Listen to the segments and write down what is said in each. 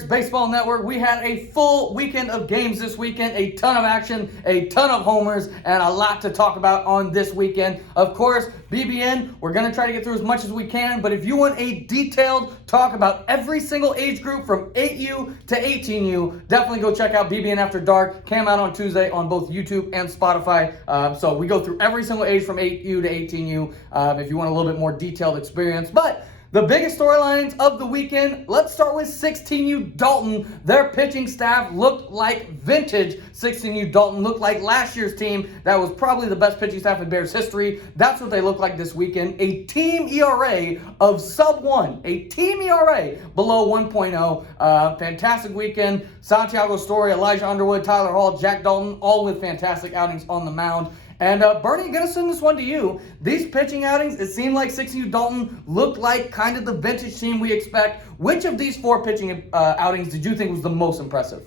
Bears Baseball Network. We had a full weekend of games this weekend, a ton of action, a ton of homers, and a lot to talk about on this weekend. Of course, BBN, we're going to try to get through as much as we can, but if you want a detailed talk about every single age group from 8U to 18U, definitely go check out BBN After Dark. Came out on Tuesday on both YouTube and Spotify. So we go through every single age from 8U to 18U if you want a little bit more detailed experience. But the biggest storylines of the weekend, let's start with 16U Dalton. Their pitching staff looked like vintage 16U Dalton, looked like last year's team that was probably the best pitching staff in Bears history. That's what they look like this weekend. A team ERA of sub-1, a team ERA below 1.0. Fantastic weekend. Santiago Story, Elijah Underwood, Tyler Hall, Jack Dalton, all with fantastic outings on the mound. And Bernie, I'm going to send this one to you. These pitching outings, it seemed like 16U Dalton looked like kind of the vintage team we expect. Which of these four pitching outings did you think was the most impressive?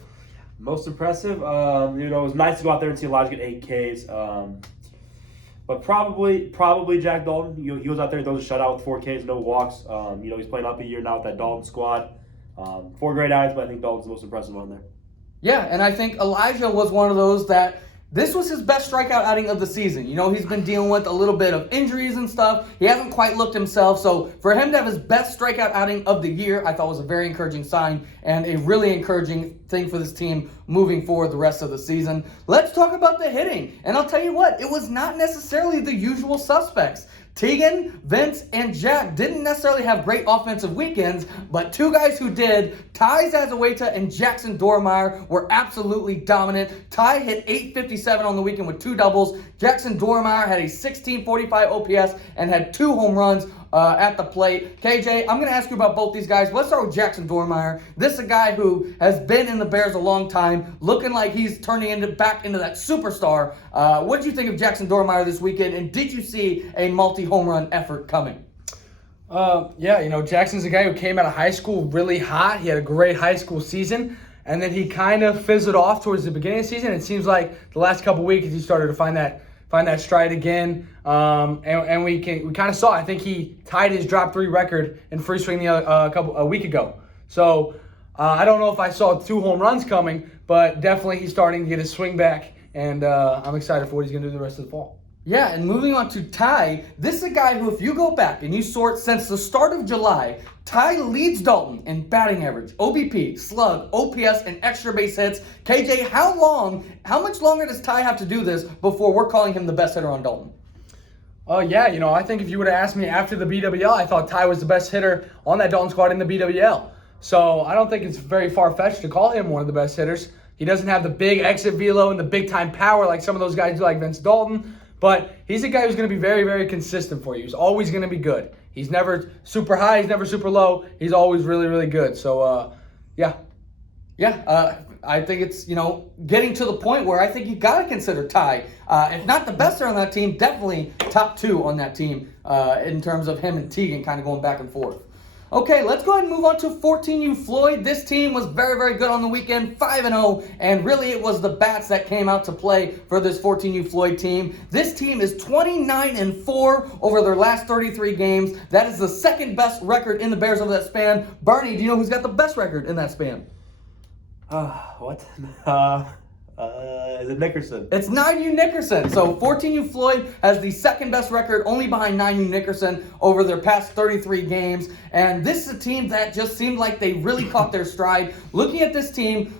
Most impressive? It was nice to go out there and see Elijah get 8 Ks. But probably Jack Dalton. He was out there, throws a shutout with 4 Ks, no walks. He's playing up a year now with that Dalton squad. 4 great outings, but I think Dalton's the most impressive one there. Yeah, and I think Elijah was one of those that this was his best strikeout outing of the season. He's been dealing with a little bit of injuries and stuff. He hasn't quite looked himself. So for him to have his best strikeout outing of the year, I thought was a very encouraging sign and a really encouraging thing for this team moving forward the rest of the season. Let's talk about the hitting. And I'll tell you what, it was not necessarily the usual suspects. Tegan, Vince, and Jack didn't necessarily have great offensive weekends, but two guys who did, Ty Zazueta and Jackson Dormeier, were absolutely dominant. Ty hit .857 on the weekend with 2 doubles. Jackson Dormeier had a 1645 OPS and had 2 home runs at the plate. KJ, I'm going to ask you about both these guys. Let's start with Jackson Dormeier. This is a guy who has been in the Bears a long time, looking like he's turning back into that superstar. What did you think of Jackson Dormeier this weekend, and did you see a multi-home run effort coming? Jackson's a guy who came out of high school really hot. He had a great high school season, and then he kind of fizzled off towards the beginning of the season. It seems like the last couple weeks he started to find that stride again, and we kind of saw. I think he tied his drop 3 record in free swing a week ago. So I don't know if I saw 2 home runs coming, but definitely he's starting to get his swing back, and I'm excited for what he's going to do the rest of the fall. Yeah, and moving on to Ty, this is a guy who, if you go back and you sort since the start of July, Ty leads Dalton in batting average, OBP, slug, OPS, and extra base hits. KJ, how much longer does Ty have to do this before we're calling him the best hitter on Dalton? I think if you would have asked me after the BWL, I thought Ty was the best hitter on that Dalton squad in the BWL. So I don't think it's very far-fetched to call him one of the best hitters. He doesn't have the big exit velo and the big-time power like some of those guys do, like Vince Dalton. But he's a guy who's going to be very, very consistent for you. He's always going to be good. He's never super high. He's never super low. He's always really, really good. So, I think it's, getting to the point where I think you got to consider Ty. If not the best hitter on that team, definitely top 2 on that team in terms of him and Tegan kind of going back and forth. Okay, let's go ahead and move on to 14U Floyd. This team was very, very good on the weekend, 5-0, and really it was the bats that came out to play for this 14U Floyd team. This team is 29-4 over their last 33 games. That is the second best record in the Bears over that span. Barney, do you know who's got the best record in that span? Is it Nickerson? It's 9U Nickerson. So 14U Floyd has the second best record, only behind 9U Nickerson over their past 33 games. And this is a team that just seemed like they really caught their stride. Looking at this team,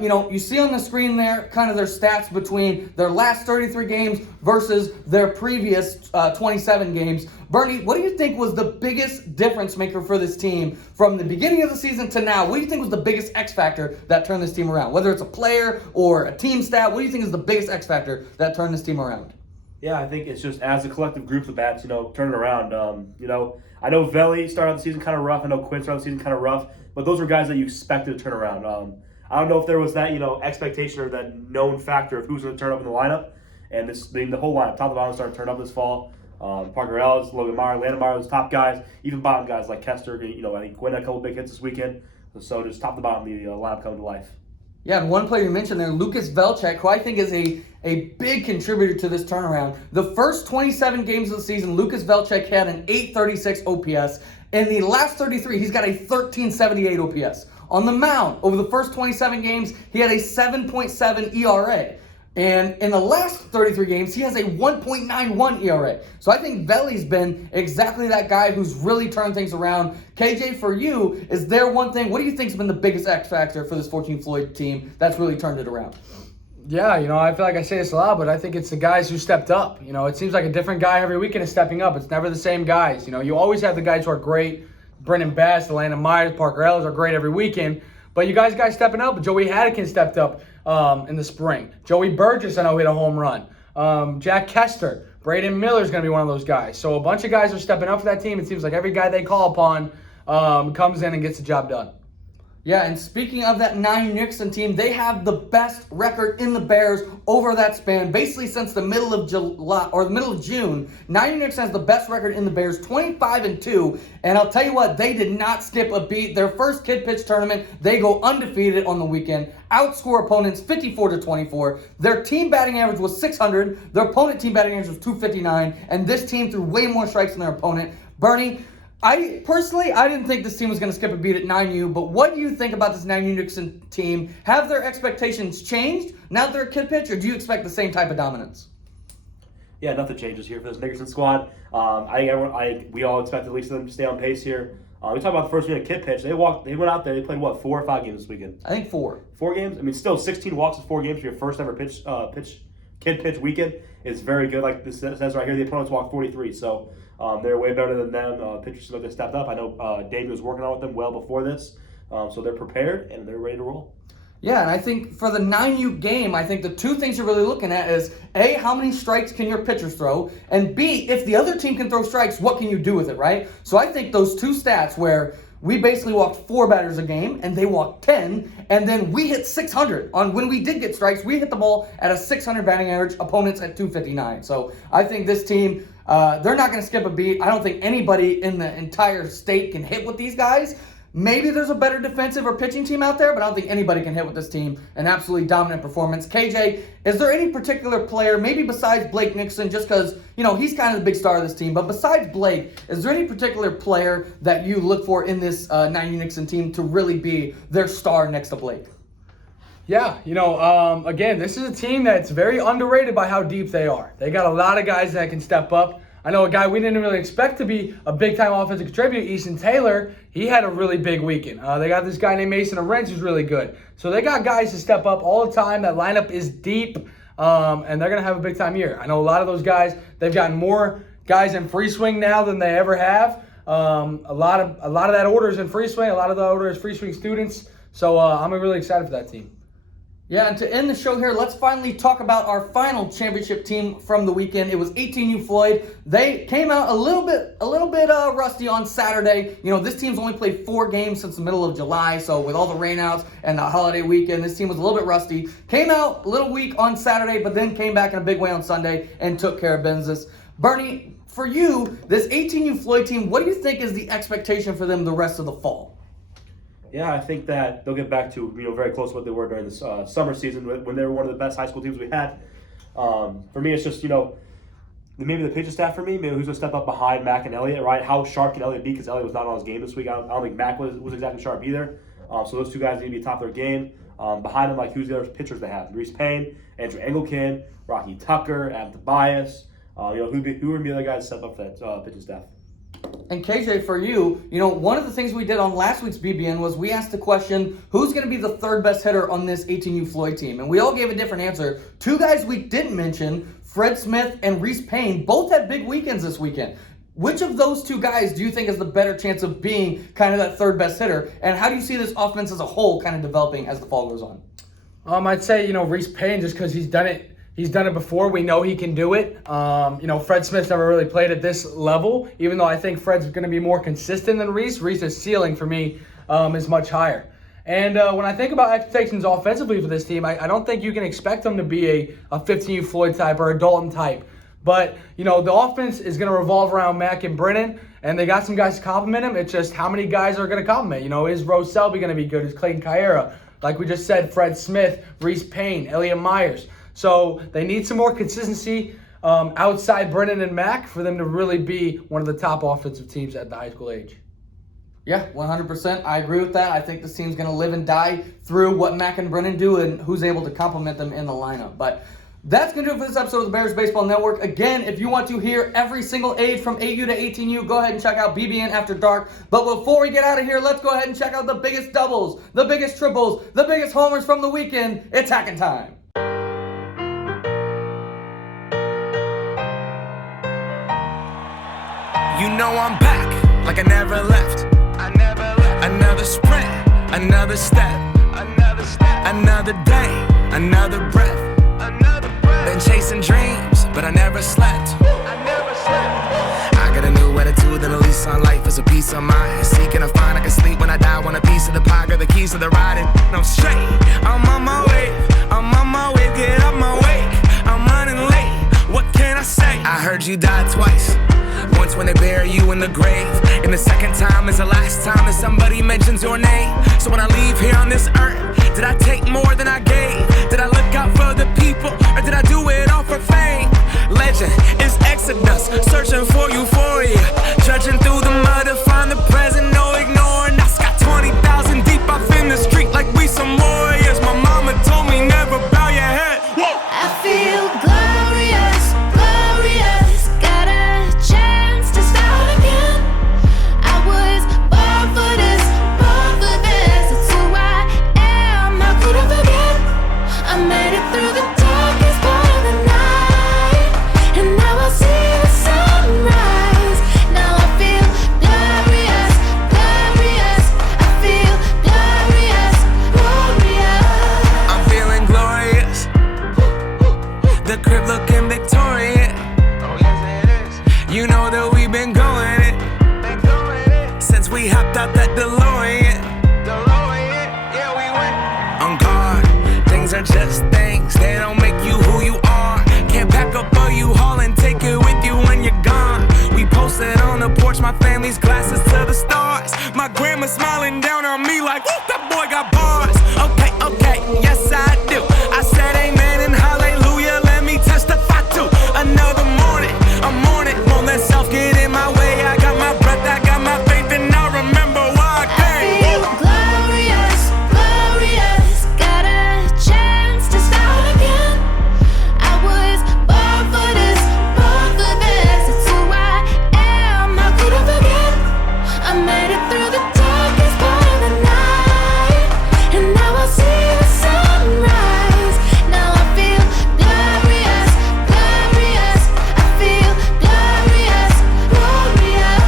you see on the screen there kind of their stats between their last 33 games versus their previous 27 games. Bernie, what do you think was the biggest difference maker for this team from the beginning of the season to now? What do you think was the biggest X factor that turned this team around? Whether it's a player or a team stat, what do you think is the biggest X factor that turned this team around? Yeah, I think it's just as a collective group of bats, turning around. I know Veli started out the season kind of rough. I know Quinn started out the season kind of rough. But those were guys that you expected to turn around. I don't know if there was that, expectation or that known factor of who's going to turn up in the lineup. And the whole lineup, top to bottom, started to turn up this fall. Parker Ellis, Logan Meyer, Landon Meyer, those top guys, even bottom guys like Kester. I think Quinn had a couple big hits this weekend. So just top to bottom, the lineup coming to life. Yeah, and one player you mentioned there, Lucas Velchek, who I think is a big contributor to this turnaround. The first 27 games of the season, Lucas Velchek had an .836 OPS. In the last 33, he's got a 1378 OPS. On the mound, over the first 27 games, he had a 7.7 ERA. And in the last 33 games, he has a 1.91 ERA. So I think Veli's been exactly that guy who's really turned things around. KJ, for you, is there one thing, what do you think has been the biggest X factor for this 14 Floyd team that's really turned it around? Yeah, I feel like I say this a lot, but I think it's the guys who stepped up. It seems like a different guy every weekend is stepping up. It's never the same guys. You always have the guys who are great. Brennan Bass, Landon Myers, Parker Ellis are great every weekend. But you guys stepping up. Joey Hackin stepped up in the spring. Joey Burgess, I know, hit a home run. Jack Kester. Braden Miller's going to be one of those guys. So a bunch of guys are stepping up for that team. It seems like every guy they call upon comes in and gets the job done. Yeah, and speaking of that Nickerson team, they have the best record in the Bears over that span, basically since the middle of July or the middle of June. Nickerson has the best record in the Bears, 25-2, and I'll tell you what, they did not skip a beat. Their first kid pitch tournament, they go undefeated on the weekend, outscore opponents 54-24. Their team batting average was 600. Their opponent team batting average was 259, and this team threw way more strikes than their opponent. Bernie, I didn't think this team was going to skip a beat at 9U, but what do you think about this 9U Nickerson team? Have their expectations changed now that they're a kid pitch, or do you expect the same type of dominance? Yeah, nothing changes here for this Nickerson squad. We all expect at least them to stay on pace here. We talk about the first week of kid pitch. They went out there. They played 4 or 5 games this weekend. I think 4. 4 games. I mean, still 16 walks in 4 games for your first ever kid pitch weekend is very good. Like this says right here, the opponents walked 43. So they're way better than them. Pitchers they stepped up. I know David was working on with them well before this, so they're prepared and they're ready to roll. Yeah, and I think for the 9U game, I think the 2 things you're really looking at is A, how many strikes can your pitchers throw? And B, if the other team can throw strikes, what can you do with it, right? So I think those 2 stats where we basically walked 4 batters a game and they walked 10, and then we hit 600. When we did get strikes, we hit the ball at a 600 batting average, opponents at 259. So I think this team, they're not going to skip a beat. I don't think anybody in the entire state can hit with these guys. Maybe there's a better defensive or pitching team out there, but I don't think anybody can hit with this team. An absolutely dominant performance. KJ, is there any particular player, maybe besides Blake Nickerson, just because, he's kind of the big star of this team, but besides Blake, is there any particular player that you look for in this 9U Nickerson team to really be their star next to Blake? Yeah, again, this is a team that's very underrated by how deep they are. They got a lot of guys that can step up. I know a guy we didn't really expect to be a big-time offensive contributor, Easton Taylor. He had a really big weekend. They got this guy named Mason Arentz who's really good. So they got guys to step up all the time. That lineup is deep, and they're going to have a big-time year. I know a lot of those guys, they've gotten more guys in free swing now than they ever have. A lot of that order is in free swing. A lot of the order is free swing students. So I'm really excited for that team. Yeah, and to end the show here, let's finally talk about our final championship team from the weekend. It was 18U Floyd. They came out a little bit rusty on Saturday. This team's only played 4 games since the middle of July, so with all the rainouts and the holiday weekend, this team was a little bit rusty. Came out a little weak on Saturday, but then came back in a big way on Sunday and took care of business. Bernie, for you, this 18U Floyd team, what do you think is the expectation for them the rest of the fall? Yeah, I think that they'll get back to very close to what they were during this summer season when they were one of the best high school teams we had. For me, it's just maybe the pitching staff for me, maybe who's going to step up behind Mac and Elliott, right? How sharp can Elliott be? Because Elliott was not on his game this week. I don't think Mac was exactly sharp either. So those 2 guys need to be top of their game. Behind them, who's the other pitchers they have? Reese Payne, Andrew Engelken, Rocky Tucker, Adam Tobias. Who are the other guys to step up for that pitching staff? And KJ, for you, one of the things we did on last week's BBN was we asked the question, who's going to be the 3rd best hitter on this 18U Floyd team? And we all gave a different answer. 2 guys we didn't mention, Fred Smith and Reese Payne, both had big weekends this weekend. Which of those 2 guys do you think has the better chance of being kind of that 3rd best hitter? And how do you see this offense as a whole kind of developing as the fall goes on? I'd say, Reese Payne, just because he's done it. He's done it before. We know he can do it. Fred Smith never really played at this level, even though I think Fred's going to be more consistent than Reese. Reese's ceiling for me is much higher. And when I think about expectations offensively for this team, I don't think you can expect them to be a 15U Floyd type or a Dalton type. But, the offense is going to revolve around Mac and Brennan, and they got some guys to compliment him. It's just how many guys are going to compliment. Is Rose Selby going to be good? Is Clayton Carrera? Like we just said, Fred Smith, Reese Payne, Elliott Myers. So they need some more consistency outside Brennan and Mac for them to really be one of the top offensive teams at the high school age. Yeah, 100%. I agree with that. I think this team's going to live and die through what Mack and Brennan do and who's able to complement them in the lineup. But that's going to do it for this episode of the Bears Baseball Network. Again, if you want to hear every single age from 8U to 18U, go ahead and check out BBN After Dark. But before we get out of here, let's go ahead and check out the biggest doubles, the biggest triples, the biggest homers from the weekend. It's Hackin Time. You know I'm back, like I never left. Another sprint, another step, another day, another breath. Been chasing dreams, but I never slept. I got a new attitude and a lease on life is a peace of mind. Seeking to find I can sleep when I die. Want a piece of the pie, got the keys to the ride, and I'm straight. I'm on my way, get up my way. I'm running late, what can I say? I heard you died twice. Once when they bury you in the grave, and the second time is the last time that somebody mentions your name. So when I leave here on this earth, did I take more than I gave? Did I look out for the people, or did I do it all for fame? Legend is Exodus, searching for euphoria, trudging through the mud to find the present, no ignoring. I got 20,000 deep off in the street like we some warriors. My mama told me never bow your head. Whoa. I feel glorious, glorious. Got a chance to start again. I was born for this, born for this. It's who I am, how could I forget? I made it through the darkest part of the night, and now I see the sunrise. Now I feel glorious, glorious. I feel glorious, glorious. I'm feeling glorious. The crib looking victorious. Oh yes it is. You know that we've been going it since we hopped out that DeLorean. Yeah, we went. On guard, things are just things. They don't make you who you are. Can't pack up a U-Haul and take it with you when you're gone. We posted on the porch, my family's glasses to the stars. My grandma smiling down on me like, whoop, that boy got bars. Okay, yes I do. I said amen and hallelujah, let me testify to another morning. A morning, won't let self get in my way. I got my breath, I got my faith, and I remember why I came. I feel glorious, glorious. Got a chance to start again. I was born for this, born for this. It's who I am, how could I forget? I made it through the darkest part of the night, and now I see the sunrise. Now I feel glorious, glorious. I feel glorious, glorious.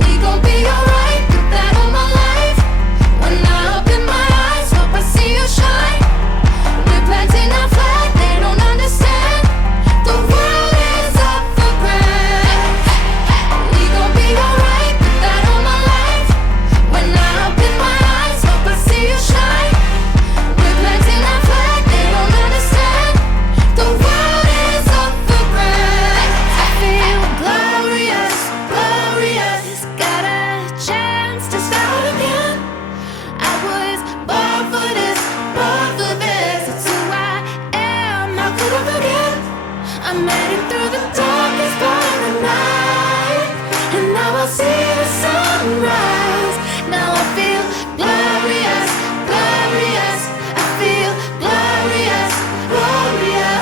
We gon' be alright, put that on my life. When I open my eyes, hope I see you shine. We're planting our flag, they don't understand. The world is up for grabs. We gon' be alright, put that on my life. When I open my eyes, hope I see you shine. We're planting our flag, they don't understand. The world is up for grabs. I feel glorious, glorious. Got a chance to start again. I was born for this, born for this. It's who I am, how could I forget? I made it through the darkest part of the night, and now I see the sunrise. Now I feel glorious, glorious. I feel glorious, glorious.